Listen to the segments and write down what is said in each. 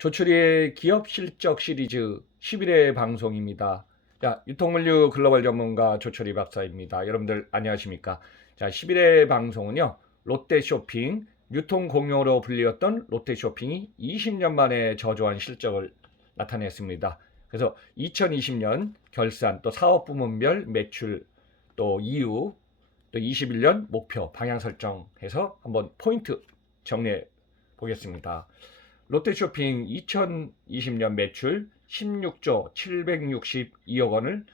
조철이의 기업 실적 시리즈 11회 방송입니다. 자, 유통물류 글로벌 전문가 조철이 박사입니다. 여러분들 안녕하십니까? 자, 11회 방송은요. 롯데쇼핑, 유통공룡으로 불리웠던 롯데쇼핑이 20년 만에 저조한 실적을 나타냈습니다. 그래서 2020년 결산, 또 사업부문별 매출, 또 이후, 또 21년 목표 방향 설정해서 한번 포인트 정리해 보겠습니다. 롯데쇼핑 2020년 매출 16조 762억 원을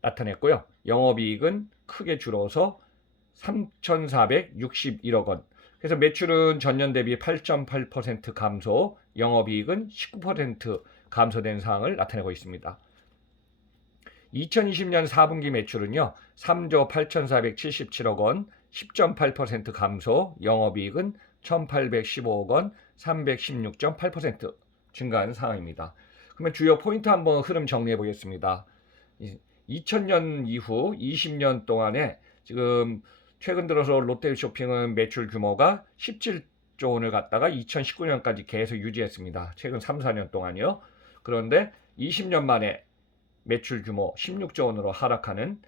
나타냈고요. 영업이익은 크게 줄어서 3,461억 원. 그래서 매출은 전년 대비 8.8% 감소, 영업이익은 19% 감소된 상황을 나타내고 있습니다. 2020년 4분기 매출은요. 3조 8,477억 원, 10.8% 감소, 영업이익은 1,815억 원, 316.8% 증가한 상황입니다. 그러면 주요 포인트 한번 흐름 정리해 보겠습니다. 2000년 이후 20년 동안에 지금 최근 들어서 롯데쇼핑은 매출 규모가 17조 원을 갖다가 2019년까지 계속 유지했습니다. 최근 3, 4년 동안이요. 그런데 20년 만에 매출 규모 16조 원으로 하락하는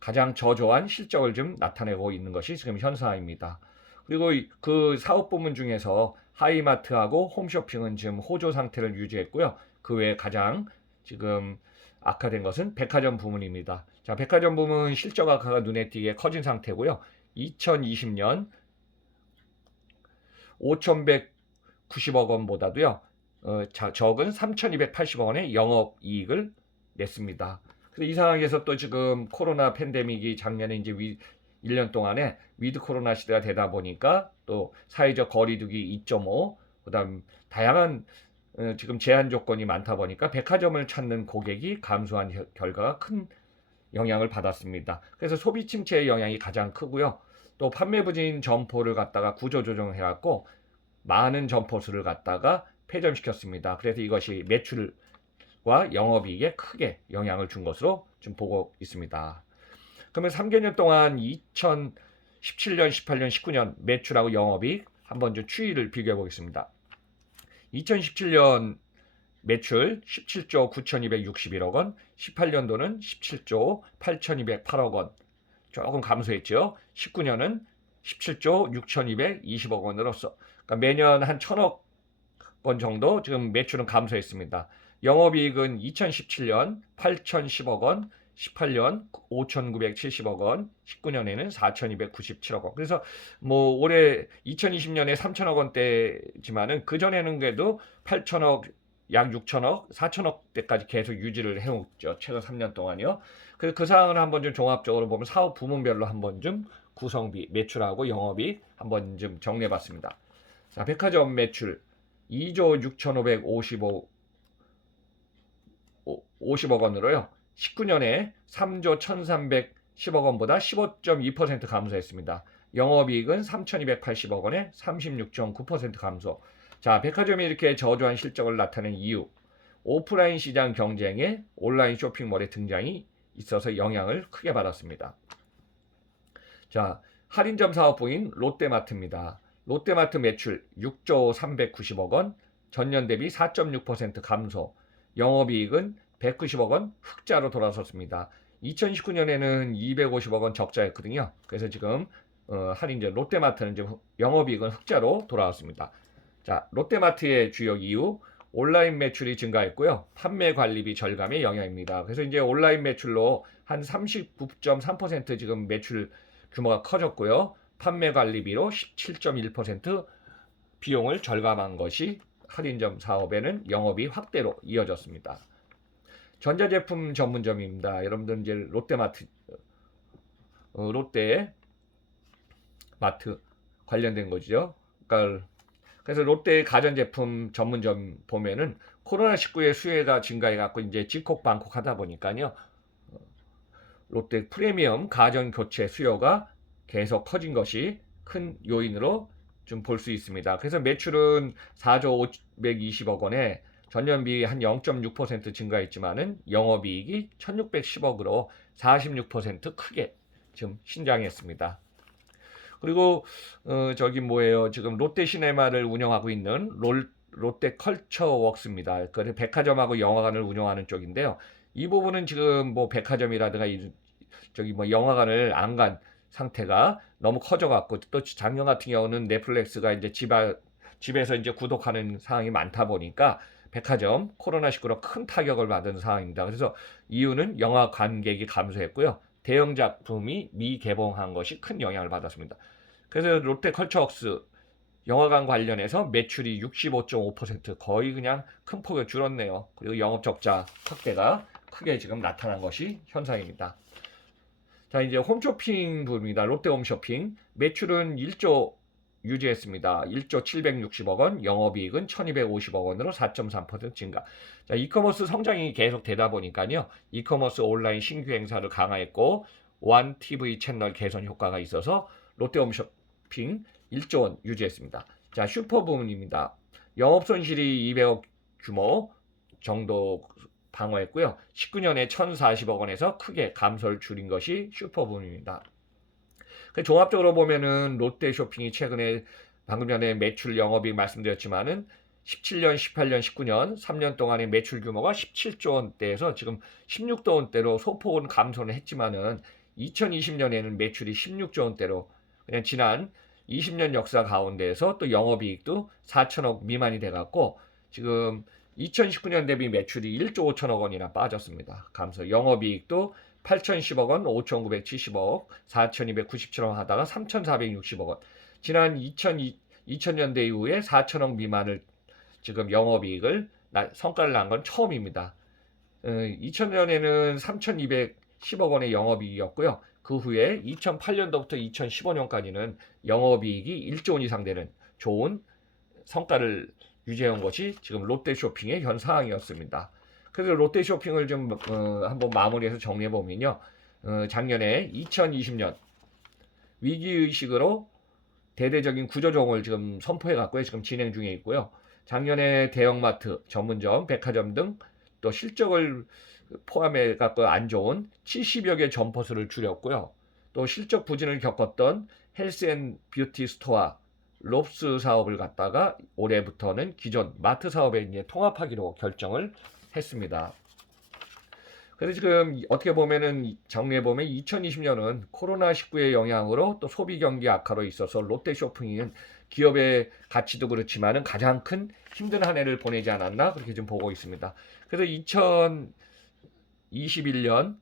가장 저조한 실적을 좀 나타내고 있는 것이 지금 현 상황입니다. 그리고 그 사업 부문 중에서 하이마트하고 홈쇼핑은 지금 호조 상태를 유지했고요. 그 외에 가장 지금 악화된 것은 백화점 부문입니다. 자, 백화점 부문 실적 악화가 눈에 띄게 커진 상태고요. 2020년 5,190억 원보다도요. 적은 3,280억 원의 영업이익을 냈습니다. 그래서 이 상황에서 또 지금 코로나 팬데믹이 작년에 이제 1년 동안에 위드 코로나 시대가 되다 보니까 또 사회적 거리두기 2.5, 그다음 다양한 지금 제한 조건이 많다 보니까 백화점을 찾는 고객이 감소한 결과가 큰 영향을 받았습니다. 그래서 소비 침체의 영향이 가장 크고요. 또 판매 부진 점포를 갖다가 구조 조정해갖고 많은 점포 수를 갖다가 폐점시켰습니다. 그래서 이것이 매출과 영업이익에 크게 영향을 준 것으로 좀 보고 있습니다. 그러면 3개년 동안 2017년, 18년, 19년 매출하고 영업이익 한번 좀 추이를 비교해 보겠습니다. 2017년 매출 17조 9,261억 원, 18년도는 17조 8,208억 원, 조금 감소했죠. 19년은 17조 6,220억 원으로서 그러니까 매년 한 1,000억 원 정도 지금 매출은 감소했습니다. 영업이익은 2017년 8,010억 원, 18년 5,970억 원, 19년에는 4,297억 원. 그래서 뭐 올해 2020년에 3,000억 원대지만은 그 전에는 그래도 8,000억, 약 6,000억, 4,000억대까지 계속 유지를 해왔죠. 최근 3년 동안요. 그래서 그 사항을 한번 좀 종합적으로 보면 사업 부문별로 한번 좀 구성비, 매출하고 영업이 한번 좀 정리해봤습니다. 자, 백화점 매출 2조 6,550억 원으로요. 19년에 3조 1,310억 원보다 15.2% 감소했습니다. 영업이익은 3,280억 원에 36.9% 감소. 자, 백화점이 이렇게 저조한 실적을 나타낸 이유. 오프라인 시장 경쟁에 온라인 쇼핑몰의 등장이 있어서 영향을 크게 받았습니다. 자, 할인점 사업부인 롯데마트입니다. 롯데마트 매출 6조 390억 원, 전년 대비 4.6% 감소. 영업이익은 190억 원 흑자로 돌아섰습니다. 2019년에는 250억 원 적자였거든요. 그래서 지금 할인점 롯데마트는 지금 영업이익은 흑자로 돌아왔습니다. 자, 롯데마트의 주요 이유 온라인 매출이 증가했고요. 판매 관리비 절감의 영향입니다. 그래서 이제 온라인 매출로 한 39.3% 지금 매출 규모가 커졌고요. 판매 관리비로 17.1% 비용을 절감한 것이 할인점 사업에는 영업이 확대로 이어졌습니다. 전자제품 전문점입니다. 여러분들 이제 롯데마트, 롯데마트 관련된 거죠. 그러니까 그래서 롯데 가전제품 전문점 보면은 코로나19의 수혜가 증가해갖고 이제 집콕방콕 하다 보니까요. 롯데 프리미엄 가전 교체 수요가 계속 커진 것이 큰 요인으로 좀 볼 수 있습니다. 그래서 매출은 4조 520억 원에 전년비 한 0.6% 증가했지만은 영업이익이 1,610억으로 46% 크게 지금 신장했습니다. 그리고 저기 뭐예요? 지금 롯데시네마를 운영하고 있는 롯데 컬처웍스입니다. 그 백화점하고 영화관을 운영하는 쪽인데요. 이 부분은 지금 뭐 백화점이라든가 저기 뭐 영화관을 안 간 상태가 너무 커져갖고, 또 작년 같은 경우는 넷플릭스가 이제 집에서 이제 구독하는 상황이 많다 보니까 백화점 코로나19로 큰 타격을 받은 상황입니다. 그래서 이유는 영화 관객이 감소했고요. 대형 작품이 미개봉한 것이 큰 영향을 받았습니다. 그래서 롯데컬처웍스 영화관 관련해서 매출이 65.5% 거의 그냥 큰 폭에 줄었네요. 그리고 영업 적자 확대가 크게 지금 나타난 것이 현상입니다. 자, 이제 홈쇼핑 부분입니다. 롯데홈쇼핑 매출은 1조 유지했습니다. 1조 760억 원, 영업이익은 1250억 원으로 4.3% 증가. 자, 이커머스 성장이 계속 되다 보니까요. 이커머스 온라인 신규 행사를 강화했고 원 TV 채널 개선 효과가 있어서 롯데홈쇼핑 1조 원 유지했습니다. 자, 슈퍼 부문입니다. 영업 손실이 200억 규모 정도 방어했고요. 19년에 1,040억 원에서 크게 감소를 줄인 것이 슈퍼 부문입니다. 종합적으로 보면은 롯데쇼핑이 최근에 방금 전에 매출 영업이익 말씀드렸지만은 17년, 18년, 19년 3년 동안의 매출 규모가 17조 원대에서 지금 16조 원대로 소폭은 감소는 했지만은 2020년에는 매출이 16조 원대로 그냥 지난 20년 역사 가운데에서 또 영업이익도 4천억 미만이 돼갖고 지금 2019년 대비 매출이 1조 5천억 원이나 빠졌습니다. 감소. 영업이익도 8,010억 원, 5,970억, 4,297억 원 하다가 3,460억 원. 지난 2000년대 이후에 4천억 미만을 지금 영업이익을 성과를 난 건 처음입니다. 2000년에는 3,210억 원의 영업이익이었고요. 그 후에 2008년도부터 2015년까지는 영업이익이 1조 원 이상 되는 좋은 성과를 유지해온 것이 지금 롯데쇼핑의 현 상황이었습니다. 그래서 롯데쇼핑을 좀 한번 마무리해서 정리해보면요. 작년에 2020년 위기의식으로 대대적인 구조조정을 지금 선포해갖고요. 지금 진행 중에 있고요. 작년에 대형마트, 전문점, 백화점 등 또 실적을 포함해갖고 안 좋은 70여 개 점포수를 줄였고요. 또 실적 부진을 겪었던 헬스앤뷰티 스토어, 롭스 사업을 갖다가 올해부터는 기존 마트 사업에 이제 통합하기로 결정을 했습니다. 그래서 지금 어떻게 보면은 정리해보면 2020년은 코로나19의 영향으로 또 소비 경기 악화로 있어서 롯데쇼핑은 기업의 가치도 그렇지만은 가장 큰 힘든 한 해를 보내지 않았나 그렇게 좀 보고 있습니다. 그래서 2021년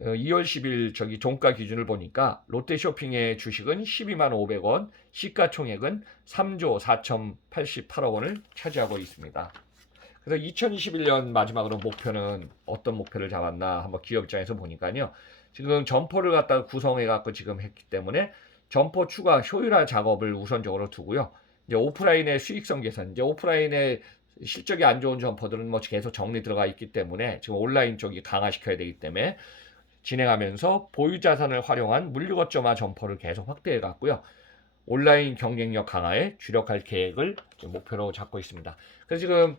2월 10일 저기 종가 기준을 보니까 롯데쇼핑의 주식은 12만 500원, 시가총액은 3조 4,088억 원을 차지하고 있습니다. 그래서 2021년 마지막으로 목표는 어떤 목표를 잡았나 한번 기업 입장에서 보니까요. 지금 점포를 갖다가 구성해 갖고 지금 했기 때문에 점포 추가 효율화 작업을 우선적으로 두고요. 이제 오프라인의 수익성 개선, 이제 오프라인의 실적이 안 좋은 점포들은 뭐 계속 정리 들어가 있기 때문에 지금 온라인 쪽이 강화시켜야 되기 때문에 진행하면서 보유 자산을 활용한 물류거점화 점포를 계속 확대해 갔고요. 온라인 경쟁력 강화에 주력할 계획을 목표로 잡고 있습니다. 그래서 지금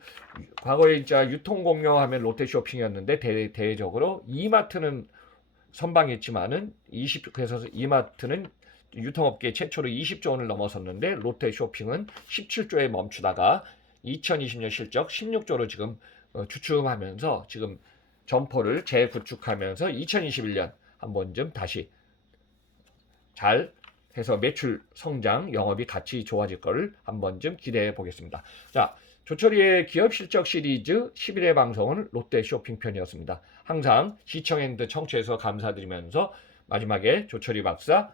과거에 진짜 유통 공룡하면 롯데쇼핑이었는데 대외적으로 이마트는 선방했지만은 그래서 이마트는 유통업계 최초로 20조 원을 넘어섰는데 롯데쇼핑은 17조에 멈추다가 2020년 실적 16조로 지금 주춤하면서 지금 점포를 재구축하면서 2021년 한 번쯤 다시 잘 해서 매출 성장, 영업이 같이 좋아질 거를 한 번쯤 기대해 보겠습니다. 자, 조철이의 기업 실적 시리즈 11회 방송은 롯데쇼핑 편이었습니다. 항상 시청했는데 청취해서 감사드리면서 마지막에 조철이 박사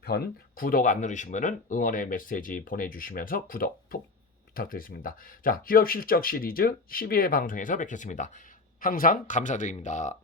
편 구독 안 누르시면은 응원의 메시지 보내주시면서 구독 부탁드리겠습니다. 자, 기업 실적 시리즈 12회 방송에서 뵙겠습니다. 항상 감사드립니다.